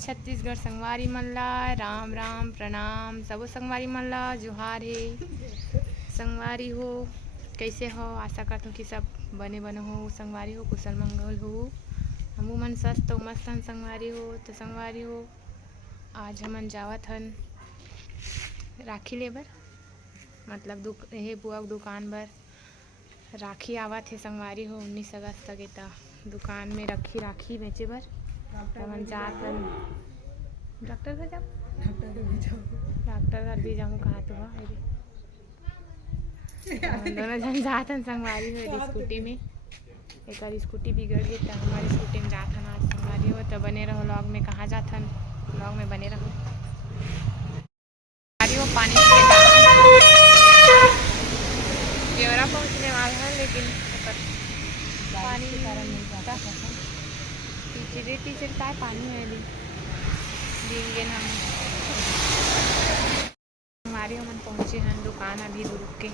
छत्तीसगढ़ संगवारी मन ला राम राम प्रणाम। सबो संगवारी मन ला जोहार है। संगवारी हो कैसे हो, आशा करत हो कि सब बने बने हो। संगवारी हो कुशल मंगल हो, हमू मन स्वस्थ हो मस्त हन। संगवारी हो तो संगवारी हो आज हमन जावत हन राखी लेबर, मतलब हे बुआ दुकान बर राखी आवत है। संगवारी हो 19 अगस्त तक त दुकान में राखी बेचे बर हमन जात हन। डॉक्टर घर जाओ, डॉक्टर घर भी जाऊँ कहा तो दोनों जन जात हन संगवारी हो स्कूटी में। एक बार स्कूटी बिगड़ गई तो हमारी स्कूटी में जात हन आज संगवारी हो। तो बने रहो लॉग में, कहाँ जात हन लॉग में बने रहो। पानी ब्यौरा पहुँचने वाला है लेकिन पानी के कारण नहीं जाता। टीचर का पानी है देंगे हम। हमारे हमन पहुँचे हैं दुकान अभी रुक के।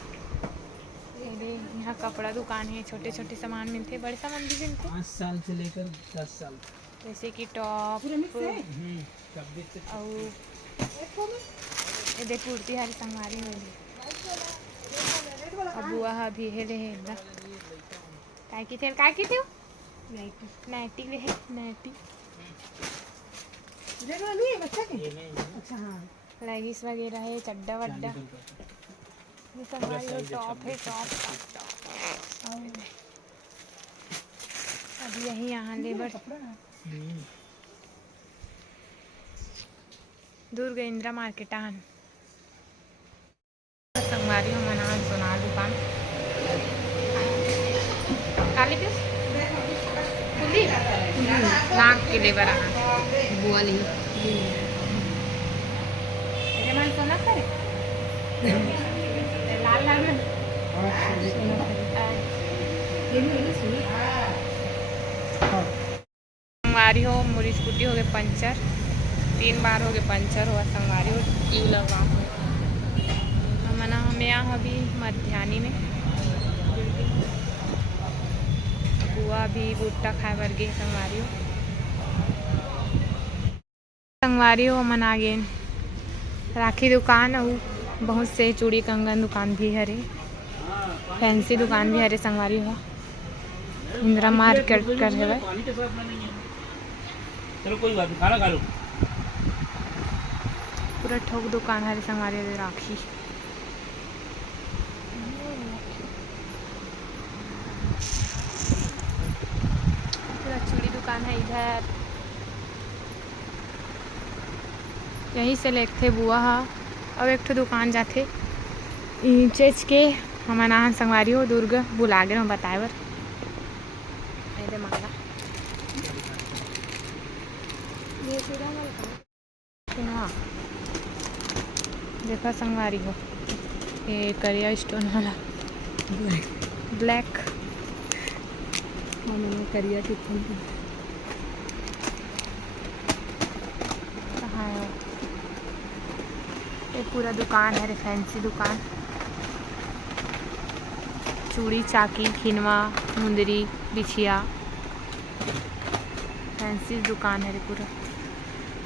यहाँ कपड़ा दुकान है, छोटे छोटे सामान मिलते, बड़े सामान भी मिलते 5 साल से लेकर 10 साल, जैसे कि टॉप और कुर्ती हर संगवारी हो। अब बुआ भी है ले काय की थे नाइटी ले है नाइटी लेगिस वगैरह है, चड्डा वड्डा ये संगवारी हो। टॉप है टॉप अभी यही यहाँ लेबर दुर्ग इंदिरा मार्केट आन संगवारी हो मना सोनार दुकान काली पीस खुली नाक के लेबर आना बुआ ली मेरे मन सोना करे लाल लाल में संगवारी हो। मोरी स्कूटी हो गए पंचर, 3 बार हो गए पंचर हुआ संगवारी हो। क्यों लगा मना हमें यहाँ अभी मध्याह्नी में बुआ भी भुट्टा खाए बर गए संगवारी हो। संगवारी हो मन आ गए राखी दुकान और बहुत से चूड़ी कंगन दुकान भी हरे, फैंसी दुकान भी हरे संगवारी हो। इंदिरा मार्केट कर है चलो कोई बात नहीं, खाना खा लो। पूरा ठोक दुकान हरे संगवारी हो राखी। पूरा चूड़ी दुकान है इधर। यहीं से लेते बुआ हा अब एक ठो दुकान जाते चेच के हमन आन संगवारी हो। दुर्ग बुला गए हम बताए बर मांगा हाँ देखो संगवारी हो ये करिया स्टोन वाला ब्लैक करिया कहाँ है ये पूरा दुकान है फैंसी दुकान। चूड़ी चाकी खिनवा मुंदरी बिछिया फैंसी दुकान है पूरा।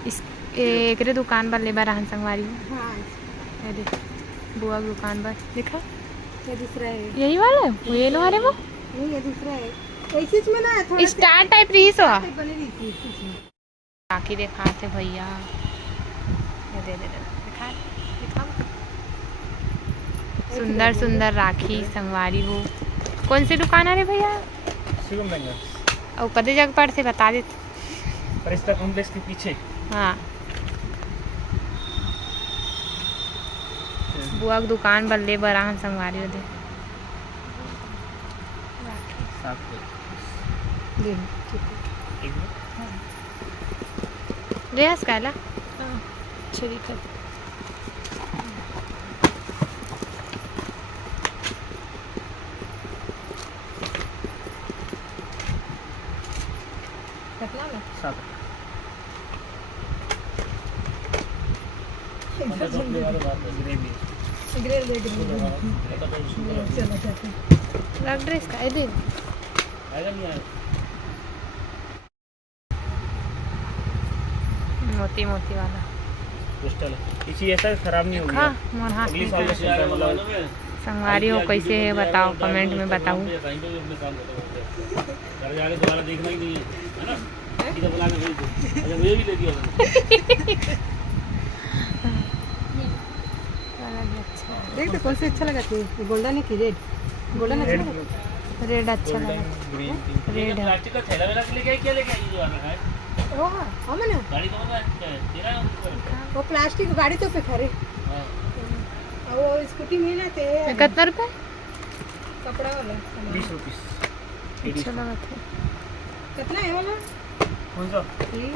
इस एक दुकान पर लेबर रहन संगवारी हाँ। देख बुआ दुकान पर देखा ये दूसरा है, यही वाला है ये लो। अरे वो ये दूसरा है ऐसे में ना थोड़ा स्टार टाइप रही सो बाकी दिखाते भैया दे दिखा सुंदर सुंदर राखी संगवारी हो। कौन सी दुकान है रे भैया? शिवम बेंगल्स। और कदे जगह पर से बता देते। परिस्ता कॉम्प्लेक्स के पीछे हाँ बुआ की दुकान बल्ले बराहन संगवारी हो दे रेस काला छुरी कर कटला में साथ लग ड्रेस का दे मोती मोती वाला क्रिस्टल किसी ऐसा खराब नहीं खा होगी मोर हाथ अगली में साल में का। चलता है मतलब संगवारी हो कैसे है बताओ, कमेंट में बताओ। घर जाके दोबारा देखना ही नहीं है ना, सीधा बुला के भेज दो। अच्छा मुझे भी दे दिया अच्छा देख तो कौन सा अच्छा लगा तुझे, गोल्डन है कि रेड? गोल्डन अच्छा लगा। रेड अच्छा लगा। ग्रीन रेड है। प्लास्टिक का थैला वेला लेके आई, क्या लेके आई जो वाला है ओ हाँ मैंने गाड़ी कौन सा है तेरा है ऊपर? वो प्लास्टिक गाड़ी तो पे खड़े हाँ और वो स्कूटी में ना ते कितना रुपए? कपड़ा वाला 20 रुपीस। अच्छा लगा था। कितना है वाला? कौन सा? ये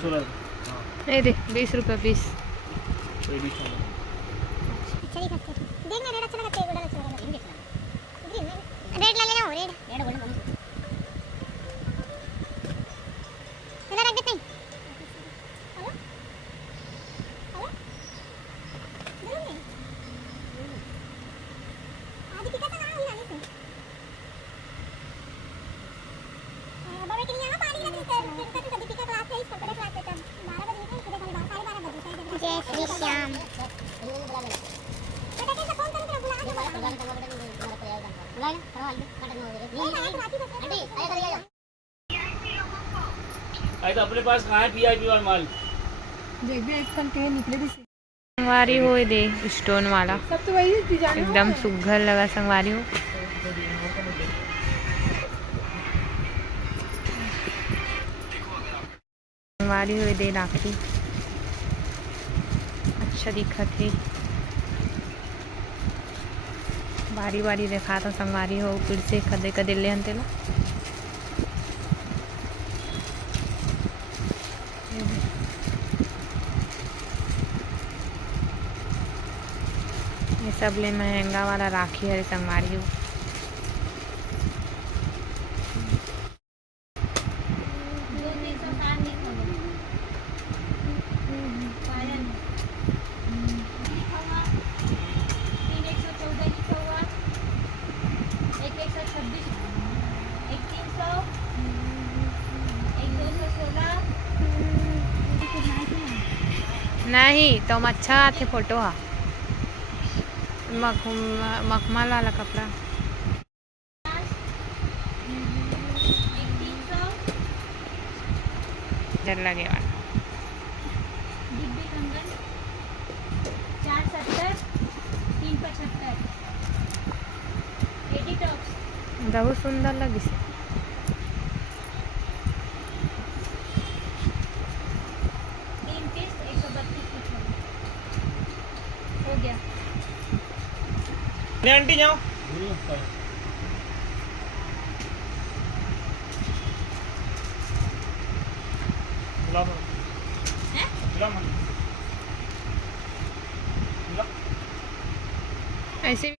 16 नहीं दे 20 रुपये पीस। एडिशन देखना रेड अच्छा लगा, गोल्डन अच्छा लगा। रेड ले लेना, रेड रेड गोल्डन दोनों कलर रख देते हैं। हेलो हेलो जरूर आज टिकट ना हम लाने से बाबा के लिए यहां पानी लग रही है। फिर तो दीपिका क्लास है, इस कपड़े क्लास है, तब 12 बजे से सुबह 12:30 बजे जय श्री श्याम। बेटा कैसे फोन करके बुला के बुला ना करवा दे कटन हो गए नहीं आंटी आया करिए। आई तो अपने पास कहाँ है वीआईपी वाला माल? देख भी एक फल के निकले भी संगवारी हो दे स्टोन वाला, सब तो वही डिजाइन एकदम सुघर लगा संगवारी हो। संगवारी हो दे राखी अच्छा दिखत है। बारी बारी देखा था संगवारी हो, फिर से कदे कदे ले हंते ला। ये सब ले महंगा वाला राखी है संगवारी हो। नहीं तो अच्छा आते फोटो हा मखमल वाला कपड़ा। डर लगे वाला 470 बहुत सुंदर लगी से। हो गया। नहीं आंटी जाओ बुलाओ बुलाओ ऐसे